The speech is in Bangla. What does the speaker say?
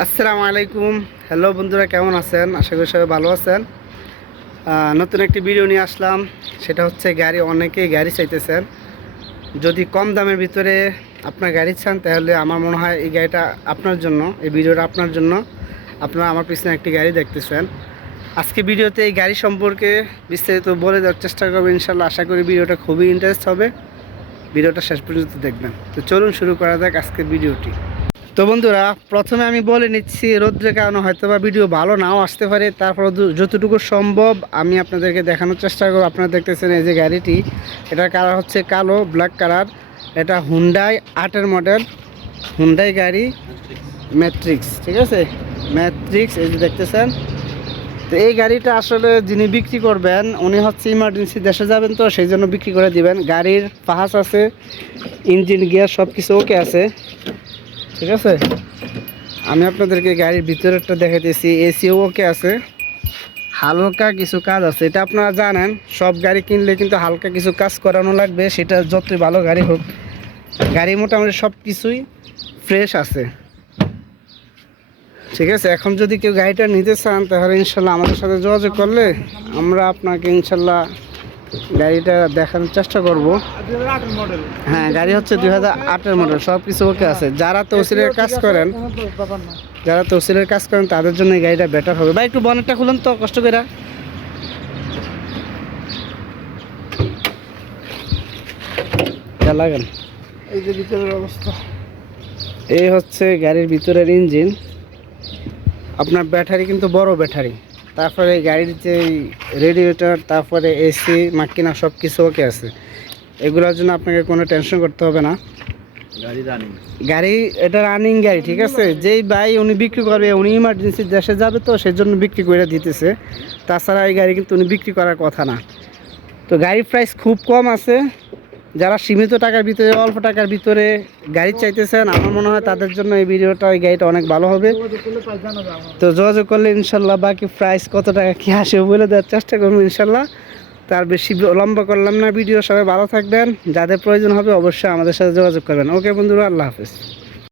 আসসালামু আলাইকুম। হ্যালো বন্ধুরা, কেমন আছেন? আশা করি সবাই ভালো আছেন। নতুন একটি ভিডিও নিয়ে আসলাম। সেটা হচ্ছে গাড়ি, অনেকেই গাড়ি চাইতেছেন। যদি কম দামের ভিতরে আপনার গাড়ি চান তাহলে আমার মনে হয় এই গাড়িটা আপনার জন্য, এই ভিডিওটা আপনার জন্য। আপনারা আমার পিছনে একটি গাড়ি দেখতেছেন। আজকে ভিডিওতে এই গাড়ি সম্পর্কে বিস্তারিত বলে দেওয়ার চেষ্টা করবো ইনশাল্লাহ। আশা করি ভিডিওটা খুবই ইন্টারেস্ট হবে। ভিডিওটা শেষ পর্যন্ত দেখবেন। তো চলুন শুরু করা যাক আজকের ভিডিওটি। তো বন্ধুরা, প্রথমে আমি বলে নিচ্ছি, রোদ্রের কারণে হয়তো বা ভিডিও ভালো নাও আসতে পারে। তারপর যতটুকু সম্ভব আমি আপনাদেরকে দেখানোর চেষ্টা করব। আপনারা দেখতেছেন এই যে গাড়িটি, এটার কালার হচ্ছে কালো, ব্ল্যাক কালার। এটা হুন্ডাই 8-এর মডেল, হুন্ডাই গাড়ি ম্যাট্রিক্স, ঠিক আছে, ম্যাট্রিক্স। এই যে দেখতেছেন। তো এই গাড়িটা আসলে যিনি বিক্রি করবেন উনি হচ্ছে ইমার্জেন্সি দেশে যাবেন, তো সেই জন্য বিক্রি করে দিবেন। গাড়ির পাহাচ আছে, ইঞ্জিন গিয়ার সব কিছু ওকে আছে, ঠিক আছে। আমি আপনাদেরকে গাড়ির ভিতরেরটা দেখাইতেছি। এসিও ওকে আছে, হালকা কিছু কাজ আছে। এটা আপনারা জানেন, সব গাড়ি কিনলে কিন্তু হালকা কিছু কাজ করানো লাগবে, সেটা যতই ভালো গাড়ি হোক। গাড়ি মোটামুটি সব কিছুই ফ্রেশ আছে, ঠিক আছে। এখন যদি কেউ গাড়িটা নিতে চান তাহলে ইনশাল্লাহ আমাদের সাথে যোগাযোগ করলে আমরা আপনাকে ইনশাল্লাহ গাড়িটা দেখানোর চেষ্টা করব। হ্যাঁ, গাড়ি হচ্ছে 2008-এর মডেল, সব কিছু ওকে আছে। যারা তহসিলের কাজ করেন, তাদের জন্য এই গাড়িটা বেটার হবে। ভাই একটু বনেটটা খুলুন তো কষ্ট করে। লাগান। এই যে ভিতরের অবস্থা, এই হচ্ছে গাড়ির ভিতরের ইঞ্জিন। আপনার ব্যাটারি কিন্তু বড় ব্যাটারি। তারপরে গাড়ির যে রেডিয়েটর, তারপরে এসি, মাকিনা সব কিছু ওকে আছে। এগুলোর জন্য আপনাকে কোনো টেনশন করতে হবে না। গাড়ি এটা রানিং গাড়ি, ঠিক আছে। যেই ভাই উনি বিক্রি করবে উনি ইমার্জেন্সি দেশে যাবে, তো সেই জন্য বিক্রি করে দিতেছে। তাছাড়া এই গাড়ি কিন্তু উনি বিক্রি করার কথা না। তো গাড়ির প্রাইস খুব কম আছে। যারা সীমিত টাকার ভিতরে, অল্প টাকার ভিতরে গাড়ি চাইতেছেন, আমার মনে হয় তাদের জন্য এই ভিডিওটা, এই গাড়িটা অনেক ভালো হবে। তো যোগাযোগ করলে ইনশাল্লাহ বাকি প্রাইস কত টাকা কী আসে বলে দেওয়ার চেষ্টা করবো ইনশাল্লাহ। তার বেশি লম্বা করলাম না ভিডিও। সবাই ভালো থাকবেন। যাদের প্রয়োজন হবে অবশ্যই আমাদের সাথে যোগাযোগ করবেন। ওকে বন্ধুরা, আল্লাহ হাফেজ।